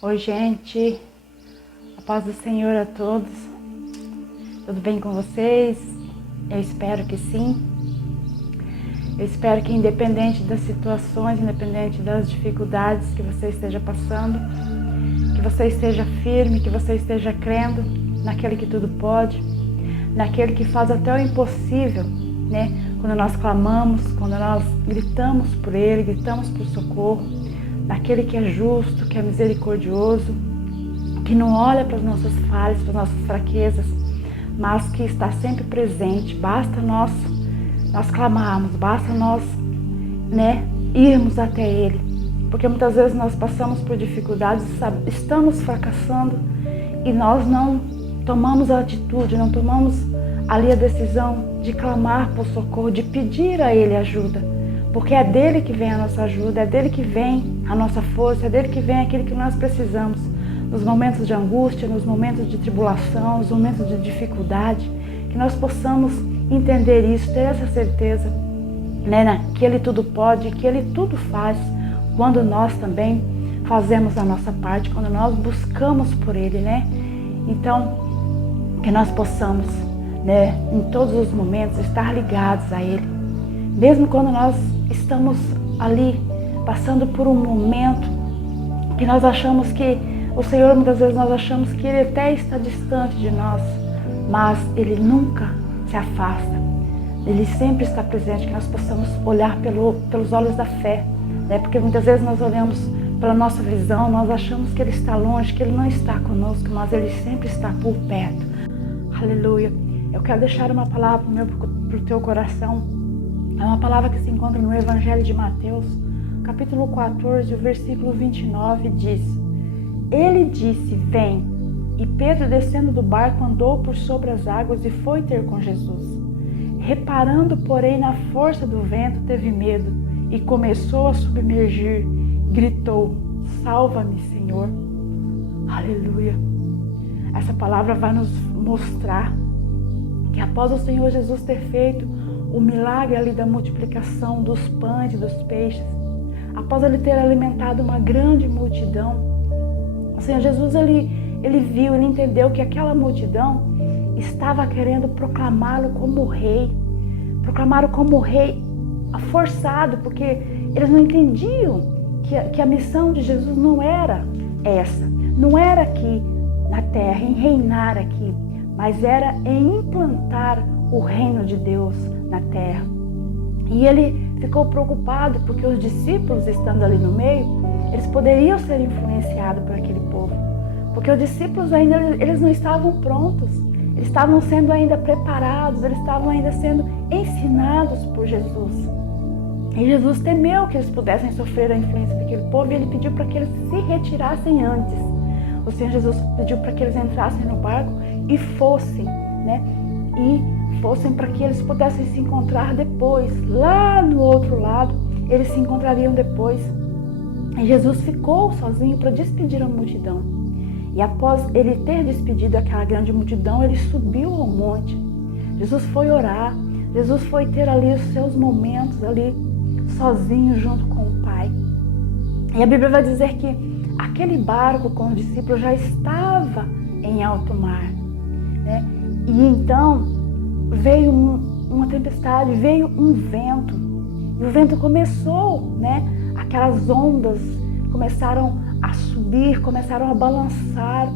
Oi, gente, a paz do Senhor a todos. Tudo bem com vocês? Eu espero que sim. Eu espero que, independente das situações, independente das dificuldades que você esteja passando, que você esteja firme, que você esteja crendo naquele que tudo pode, naquele que faz até o impossível, né? Quando nós clamamos, quando nós gritamos por Ele, gritamos por socorro, naquele que é justo, que é misericordioso, que não olha para as nossas falhas, para as nossas fraquezas, mas que está sempre presente. Basta nós clamarmos, basta nós, irmos até Ele. Porque muitas vezes nós passamos por dificuldades, estamos fracassando e nós não tomamos a atitude, não tomamos ali a decisão de clamar por socorro, de pedir a Ele ajuda. Porque é dele que vem a nossa ajuda, é dele que vem a nossa força, é dele que vem aquilo que nós precisamos. Nos momentos de angústia, nos momentos de tribulação, nos momentos de dificuldade, que nós possamos entender isso, ter essa certeza, que Ele tudo pode, que Ele tudo faz, quando nós também fazemos a nossa parte, quando nós buscamos por Ele, Então, que nós possamos, em todos os momentos, estar ligados a Ele. Mesmo quando nós estamos ali, passando por um momento que nós achamos que o Senhor, muitas vezes nós achamos que Ele até está distante de nós, mas Ele nunca se afasta. Ele sempre está presente, que nós possamos olhar pelos olhos da fé, Porque muitas vezes nós olhamos pela nossa visão, nós achamos que Ele está longe, que Ele não está conosco, mas Ele sempre está por perto. Aleluia. Eu quero deixar uma palavra para o teu coração. É uma palavra que se encontra no Evangelho de Mateus, capítulo 14, o versículo 29, diz: Ele disse, vem. E Pedro, descendo do barco, andou por sobre as águas e foi ter com Jesus. Reparando, porém, na força do vento, teve medo e começou a submergir. Gritou, salva-me, Senhor. Aleluia. Essa palavra vai nos mostrar que após o Senhor Jesus ter feito o milagre ali da multiplicação dos pães e dos peixes, após Ele ter alimentado uma grande multidão, o Senhor Jesus, ele viu, ele entendeu que aquela multidão estava querendo proclamá-lo como rei forçado, porque eles não entendiam que a missão de Jesus não era essa, não era aqui na terra, em reinar aqui, mas era em implantar o reino de Deus na terra. E ele ficou preocupado porque os discípulos, estando ali no meio, eles poderiam ser influenciados por aquele povo, porque os discípulos ainda eles não estavam prontos, eles estavam sendo ainda preparados, eles estavam ainda sendo ensinados por Jesus. E Jesus temeu que eles pudessem sofrer a influência daquele povo e Ele pediu para que eles se retirassem antes. O Senhor Jesus pediu para que eles entrassem no barco e fossem, fossem para que eles pudessem se encontrar depois. Lá no outro lado, eles se encontrariam depois. E Jesus ficou sozinho para despedir a multidão. E após Ele ter despedido aquela grande multidão, Ele subiu ao monte. Jesus foi orar. Jesus foi ter ali os seus momentos ali, sozinho junto com o Pai. E a Bíblia vai dizer que aquele barco com os discípulos já estava em alto mar, E então veio uma tempestade, veio um vento. E o vento começou, Aquelas ondas começaram a subir, começaram a balançar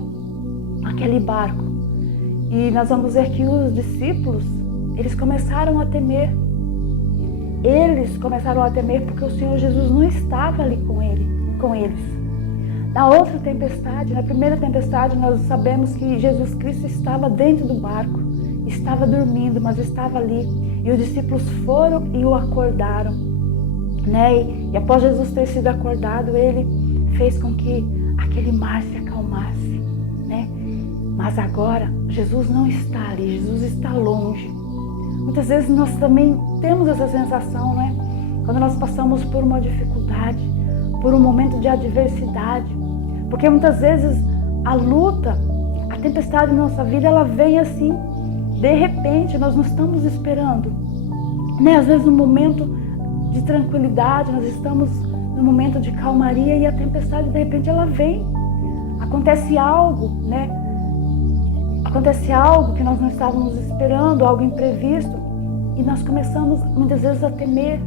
aquele barco. E nós vamos ver que os discípulos, eles começaram a temer. Eles começaram a temer porque o Senhor Jesus não estava ali com eles. Na outra tempestade, na primeira tempestade, nós sabemos que Jesus Cristo estava dentro do barco, estava dormindo, mas estava ali. E os discípulos foram e o acordaram, E após Jesus ter sido acordado, Ele fez com que aquele mar se acalmasse, Mas agora, Jesus não está ali, Jesus está longe. Muitas vezes nós também temos essa sensação, Quando nós passamos por uma dificuldade, por um momento de adversidade. Porque muitas vezes a luta, a tempestade na nossa vida, ela vem assim, de repente, nós não estamos esperando. Às vezes no momento de tranquilidade, nós estamos num momento de calmaria e a tempestade de repente ela vem. acontece algo, né? Acontece algo que nós não estávamos esperando, algo imprevisto, e nós começamos muitas vezes a temer.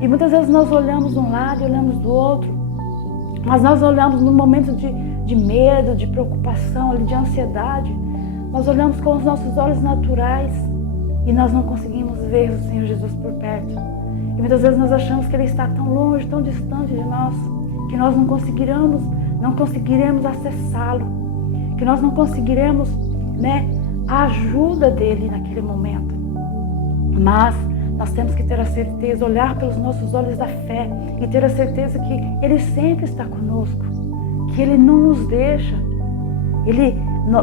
E muitas vezes nós olhamos de um lado e olhamos do outro, mas nós olhamos num momento de medo, de preocupação, de ansiedade. Nós olhamos com os nossos olhos naturais e nós não conseguimos ver o Senhor Jesus por perto. E muitas vezes nós achamos que Ele está tão longe, tão distante de nós, que nós não conseguiremos acessá-lo, que nós não conseguiremos, né, a ajuda dEle naquele momento. Mas nós temos que ter a certeza, olhar pelos nossos olhos da fé e ter a certeza que Ele sempre está conosco, que Ele não nos deixa.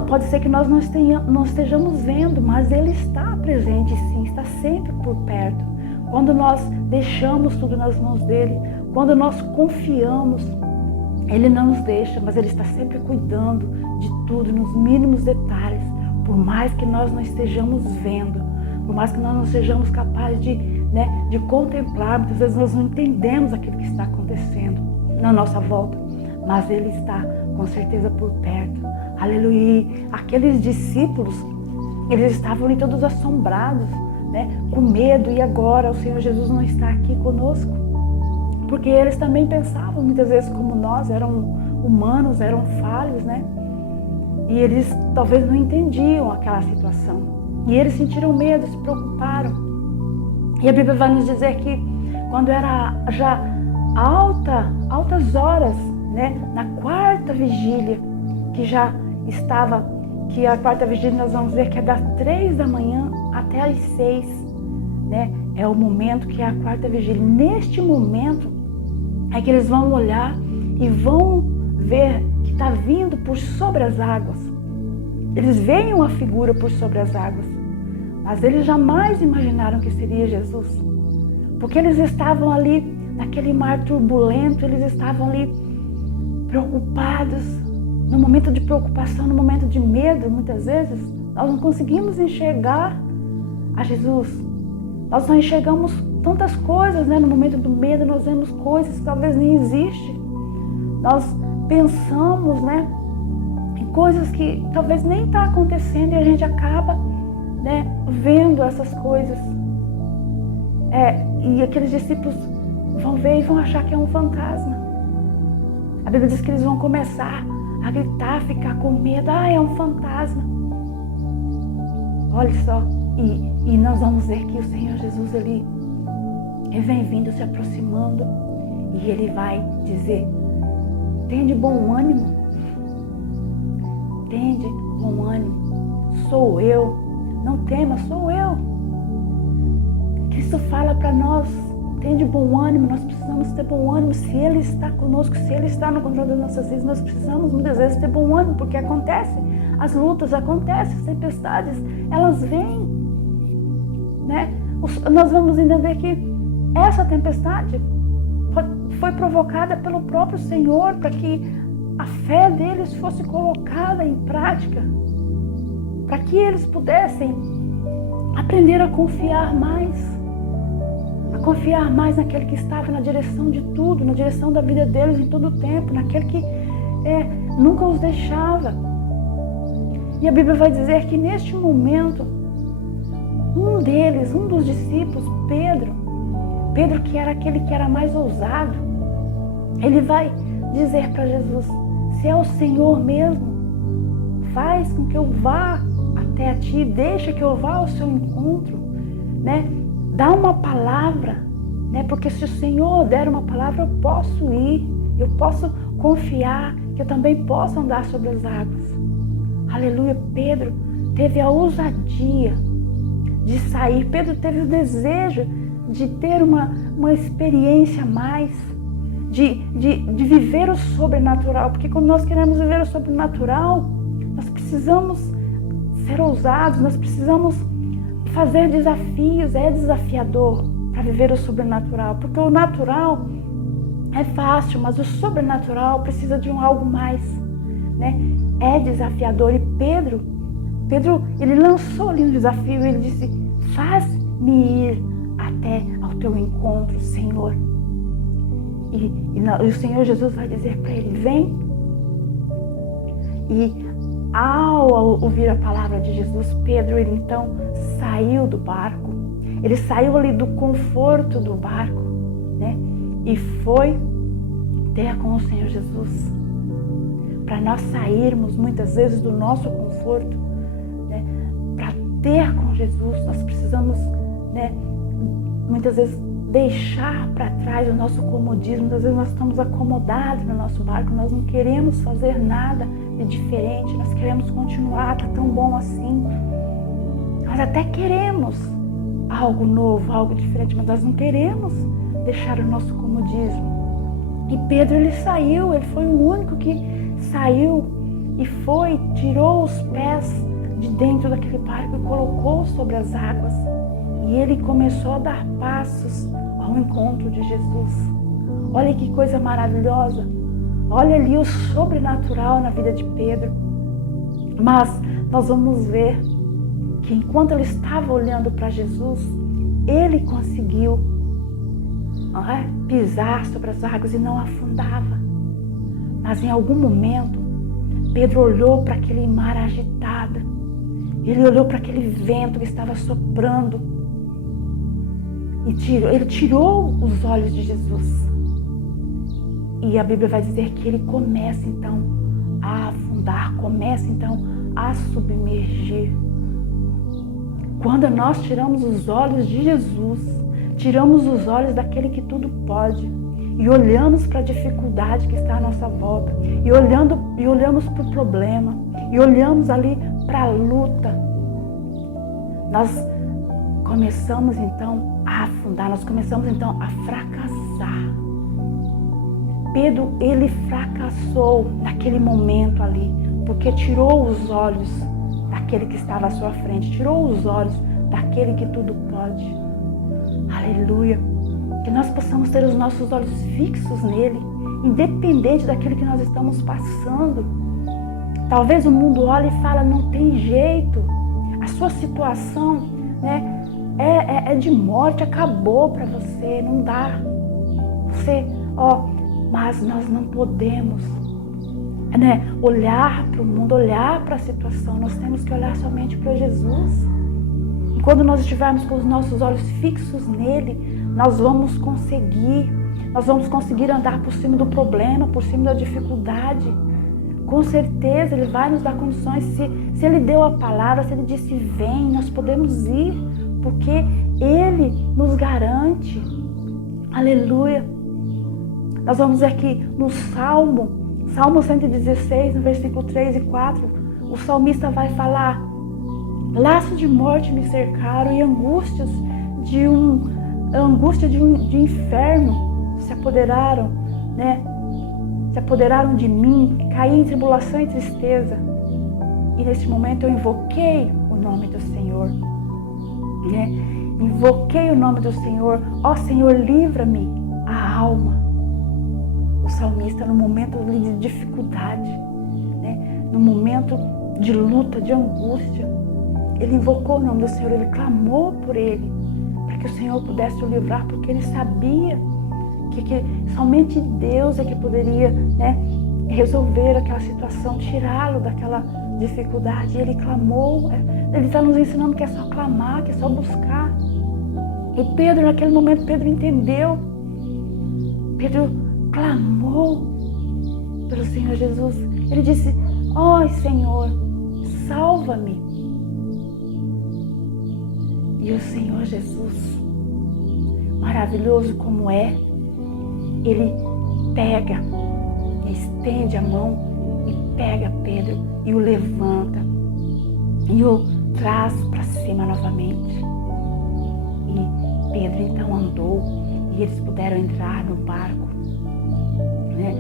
Pode ser que nós não estejamos vendo, mas Ele está presente sim, está sempre por perto. Quando nós deixamos tudo nas mãos dEle, quando nós confiamos, Ele não nos deixa, mas Ele está sempre cuidando de tudo, nos mínimos detalhes, por mais que nós não estejamos vendo, por mais que nós não sejamos capazes de contemplar. Muitas vezes nós não entendemos aquilo que está acontecendo na nossa volta, mas Ele está com certeza por perto. Aleluia! Aqueles discípulos, eles estavam ali todos assombrados, né, com medo, e agora o Senhor Jesus não está aqui conosco. Porque eles também pensavam, muitas vezes como nós, eram humanos, eram falhos, né? E eles talvez não entendiam aquela situação. E eles sentiram medo, se preocuparam. E a Bíblia vai nos dizer que quando era já altas horas, né, na quarta vigília, que a quarta vigília nós vamos ver que é das 3 da manhã até as 6, né? É o momento que é a quarta vigília. Neste momento é que eles vão olhar e vão ver que está vindo por sobre as águas. Eles veem uma figura por sobre as águas, mas eles jamais imaginaram que seria Jesus, porque eles estavam ali naquele mar turbulento, eles estavam ali preocupados, no momento de preocupação, no momento de medo. Muitas vezes nós não conseguimos enxergar a Jesus, nós só enxergamos tantas coisas, né? No momento do medo nós vemos coisas que talvez nem existem, nós pensamos, né, em coisas que talvez nem está acontecendo, e a gente acaba, né, vendo essas coisas. E aqueles discípulos vão ver e vão achar que é um fantasma. A Bíblia diz que eles vão começar a gritar, ficar com medo. É um fantasma. Olha só, e nós vamos ver que o Senhor Jesus, ele vem vindo, se aproximando, e Ele vai dizer: tende bom ânimo, tende bom ânimo, sou eu, não tema, sou eu. Cristo fala para nós: tende bom ânimo. Nós precisamos ter bom ânimo. Se Ele está conosco, se Ele está no controle das nossas vidas, nós precisamos muitas vezes ter bom ânimo, porque acontece, as lutas acontecem, as tempestades, elas vêm, né? Nós vamos entender que essa tempestade foi provocada pelo próprio Senhor, para que a fé deles fosse colocada em prática, para que eles pudessem aprender a confiar mais naquele que estava na direção de tudo, na direção da vida deles em todo o tempo, naquele que nunca os deixava. E a Bíblia vai dizer que neste momento, um dos discípulos, Pedro, que era aquele que era mais ousado, ele vai dizer para Jesus: se é o Senhor mesmo, faz com que eu vá até a ti, deixa que eu vá ao seu encontro, né? Dá uma palavra, né? Porque se o Senhor der uma palavra, eu posso ir, eu posso confiar que eu também posso andar sobre as águas. Aleluia. Pedro teve a ousadia de sair, Pedro teve o desejo de ter uma experiência a mais, de viver o sobrenatural, porque quando nós queremos viver o sobrenatural, nós precisamos ser ousados, nós precisamos fazer desafios. É desafiador para viver o sobrenatural, porque o natural é fácil, mas o sobrenatural precisa de algo mais, né? É desafiador. E Pedro, ele lançou ali um desafio, ele disse: faz-me ir até ao teu encontro, Senhor. E o Senhor Jesus vai dizer para ele: vem. E ao ouvir a palavra de Jesus, Pedro, ele então saiu do barco. Ele saiu ali do conforto do barco, né? E foi ter com o Senhor Jesus. Para nós sairmos muitas vezes do nosso conforto, né? Para ter com Jesus, nós precisamos, né, muitas vezes deixar para trás o nosso comodismo. Muitas vezes nós estamos acomodados no nosso barco, nós não queremos fazer nada de diferente, nós queremos continuar, está tão bom assim. Nós até queremos algo novo, algo diferente, mas nós não queremos deixar o nosso comodismo. E Pedro, ele saiu, ele foi o único que saiu e foi, tirou os pés de dentro daquele barco e colocou sobre as águas. E ele começou a dar passos ao encontro de Jesus. Olha que coisa maravilhosa. Olha ali o sobrenatural na vida de Pedro. Mas nós vamos ver que enquanto ele estava olhando para Jesus, ele conseguiu pisar sobre as águas e não afundava. Mas em algum momento, Pedro olhou para aquele mar agitado. Ele olhou para aquele vento que estava soprando. E ele tirou os olhos de Jesus. E a Bíblia vai dizer que ele começa então a afundar, começa então a submergir. Quando nós tiramos os olhos de Jesus, tiramos os olhos daquele que tudo pode e olhamos para a dificuldade que está à nossa volta e olhamos para o problema e olhamos ali para a luta, nós começamos então a afundar, nós começamos então a fracassar. Pedro, ele fracassou naquele momento ali, porque tirou os olhos daquele que estava à sua frente, tirou os olhos daquele que tudo pode. Aleluia! Que nós possamos ter os nossos olhos fixos nele, independente daquilo que nós estamos passando. Talvez o mundo olhe e fala, não tem jeito, a sua situação, né, é de morte, acabou para você, não dá. Mas nós não podemos, né, olhar para o mundo, olhar para a situação. Nós temos que olhar somente para Jesus. E quando nós estivermos com os nossos olhos fixos nele, nós vamos conseguir andar por cima do problema, por cima da dificuldade. Com certeza ele vai nos dar condições. Se ele deu a palavra, se ele disse vem, nós podemos ir, porque ele nos garante. Aleluia! Nós vamos ver aqui no Salmo 116, no versículo 3 e 4, o salmista vai falar: laços de morte me cercaram e angústia de inferno se apoderaram, né? Se apoderaram de mim, caí em tribulação e tristeza. E nesse momento eu invoquei o nome do Senhor, né? Invoquei o nome do Senhor. Ó Senhor, livra-me a alma. O salmista, no momento de dificuldade, né? No momento de luta, de angústia, ele invocou o nome do Senhor, ele clamou por ele, para que o Senhor pudesse o livrar, porque ele sabia que somente Deus é que poderia, né, resolver aquela situação, tirá-lo daquela dificuldade. E ele clamou, ele está nos ensinando que é só clamar, que é só buscar. E Pedro, naquele momento, Pedro entendeu. Pedro clamou pelo Senhor Jesus. Ele disse: ó Senhor, salva-me. E o Senhor Jesus, maravilhoso como é, ele pega, estende a mão e pega Pedro e o levanta e o traz para cima novamente. E Pedro então andou e eles puderam entrar no barco, né?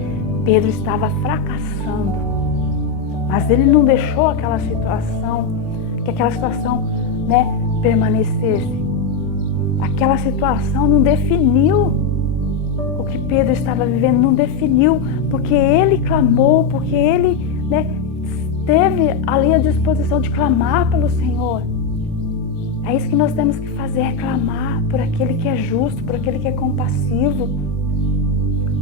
Pedro estava fracassando, mas ele não deixou que aquela situação, né, permanecesse. Aquela situação não definiu o que Pedro estava vivendo, não definiu, porque ele clamou, porque ele, né, teve ali a disposição de clamar pelo Senhor. É isso que nós temos que fazer, é clamar por aquele que é justo, por aquele que é compassivo.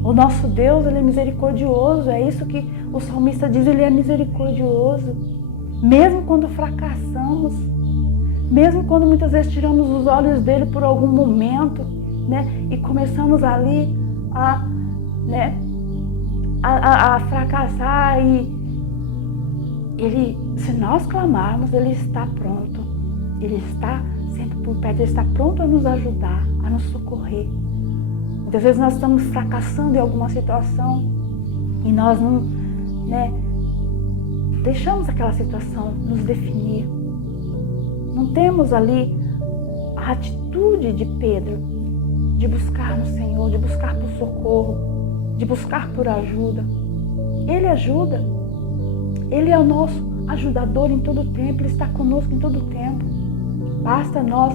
O nosso Deus, ele é misericordioso, é isso que o salmista diz, Ele é misericordioso. Mesmo quando fracassamos, mesmo quando muitas vezes tiramos os olhos dele por algum momento, né? E começamos ali a fracassar e Ele, se nós clamarmos, Ele está pronto. Ele está sempre por perto, Ele está pronto a nos ajudar, a nos socorrer. Muitas vezes nós estamos fracassando em alguma situação e nós não, deixamos aquela situação nos definir. Não temos ali a atitude de Pedro, de buscar no Senhor, de buscar por socorro, de buscar por ajuda. Ele ajuda. Ele é o nosso ajudador em todo o tempo, Ele está conosco em todo o tempo. Basta nós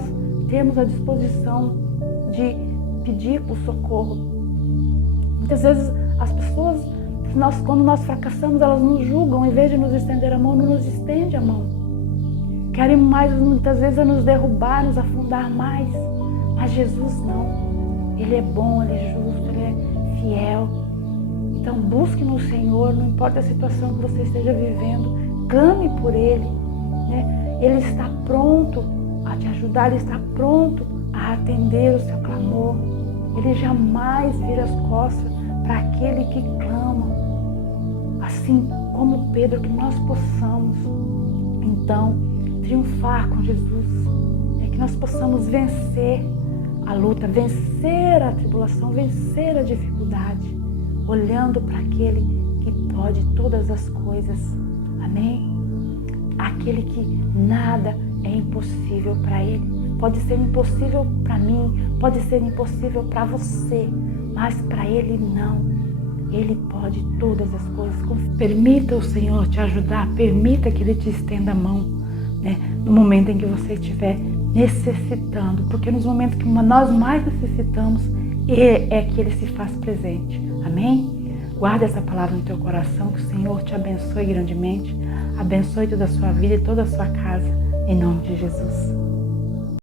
termos a disposição de pedir por socorro. Muitas vezes as pessoas, quando nós fracassamos, elas nos julgam, em vez de nos estender a mão, não nos estende a mão. Querem mais, muitas vezes, nos derrubar, nos afundar mais. Mas Jesus não. Ele é bom, Ele é justo, Ele é fiel. Então busque no Senhor, não importa a situação que você esteja vivendo, clame por Ele. Ele está pronto a te ajudar, Ele está pronto a atender o seu clamor. Ele jamais vira as costas para aquele que clama. Assim como Pedro, que nós possamos, então, triunfar com Jesus. Que nós possamos vencer a luta, vencer a tribulação, vencer a dificuldade, olhando para aquele que pode todas as coisas. Amém? Aquele que nada é impossível para Ele. Pode ser impossível para mim, pode ser impossível para você, mas para Ele não. Ele pode todas as coisas. Permita o Senhor te ajudar, permita que Ele te estenda a mão, no momento em que você estiver necessitando, porque nos momentos que nós mais necessitamos, é que Ele se faz presente. Amém? Guarda essa palavra no teu coração, que o Senhor te abençoe grandemente, abençoe toda a sua vida e toda a sua casa, em nome de Jesus.